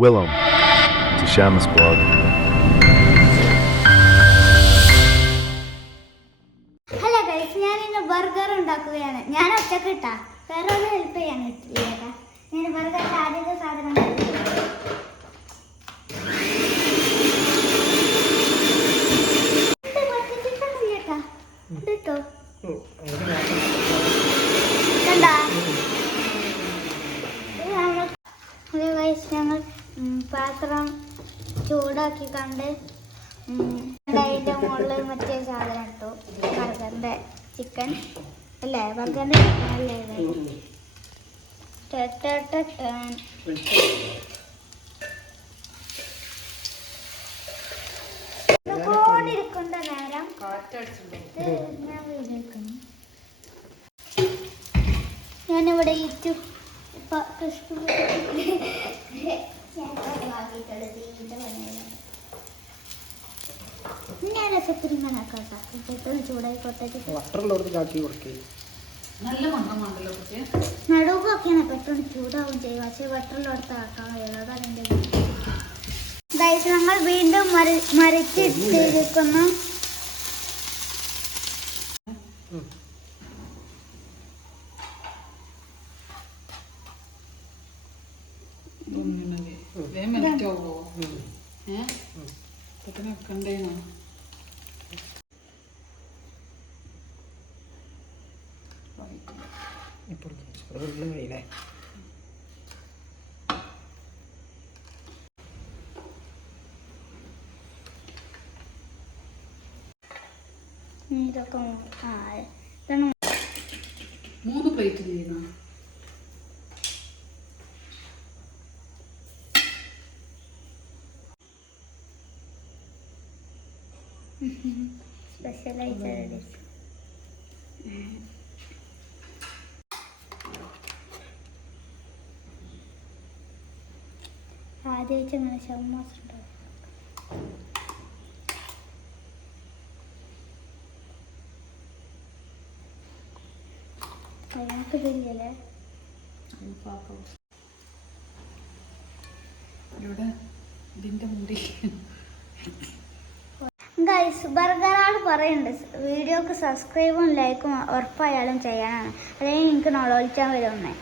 Willem to Shamus blog. Hello guys, ഞാൻ ഇന്ന് burger ഉണ്ടാക്കുകയാണ്. ഞാൻ ഒറ്റക്ക് ഇട്ടാ, വേറെ ഒന്ന് ഹെൽപ്പ് ചെയ്യാൻ പറ്റില്ല. ഞാൻ ബർഗറിന്റെ ആദ്യത്തെ സാധനം കേട്ടോ ഹലോ ഗൈസ്, ഞങ്ങൾ പാത്രം ചൂടാക്കി കണ്ട് അതിൻ്റെ മുകളിൽ മറ്റേ സാധനം ഇട്ടു. ബർഗറിൻ്റെ ചിക്കൻ അല്ലേ, ബർഗറിൻ്റെ ചിക്കൻ അല്ലേ ഇത്? കോണിരിക്കേണ്ട നേരം ഞാൻ വീടെടുക്കുന്നു. ഞാനിവിടെ ഇച്ചു ഞാൻ രസത്തിന് ഇങ്ങനെ ആക്കാട്ടാ, പെട്ടെന്ന് ചൂടായിക്കോട്ടെ. നടുവൊക്കെയാണ് പെട്ടെന്ന് ചൂടാവും ചെയ്യും, പക്ഷേ ബട്ടറിലോടത്ത് ആക്കാൻ കഴിയുള്ളൂ. അതാണ് എൻ്റെ ഗൈസ്. ഞങ്ങൾ വീണ്ടും മറിച്ചിട്ടിരിക്കുന്നു. ഇതൊക്കെ 3 പ്ലേറ്റ് ചെയ്യുന്ന സ്പെഷ്യലായിട്ട് ആദ്യമായിട്ട് അങ്ങനെ ഷവർമാസ് ഉണ്ടാവും. അതിനൊക്കെ ഇതില്ലല്ലേ ഗൈസ്. ബർഗറാൾ പറയുന്നുണ്ട് വീഡിയോക്ക് സബ്സ്ക്രൈബും ലൈക്കും ഉറപ്പായാലും ചെയ്യാനാണ്, അല്ലെങ്കിൽ എനിക്ക് നോളോളിച്ചാൻ വരുമെന്നേ.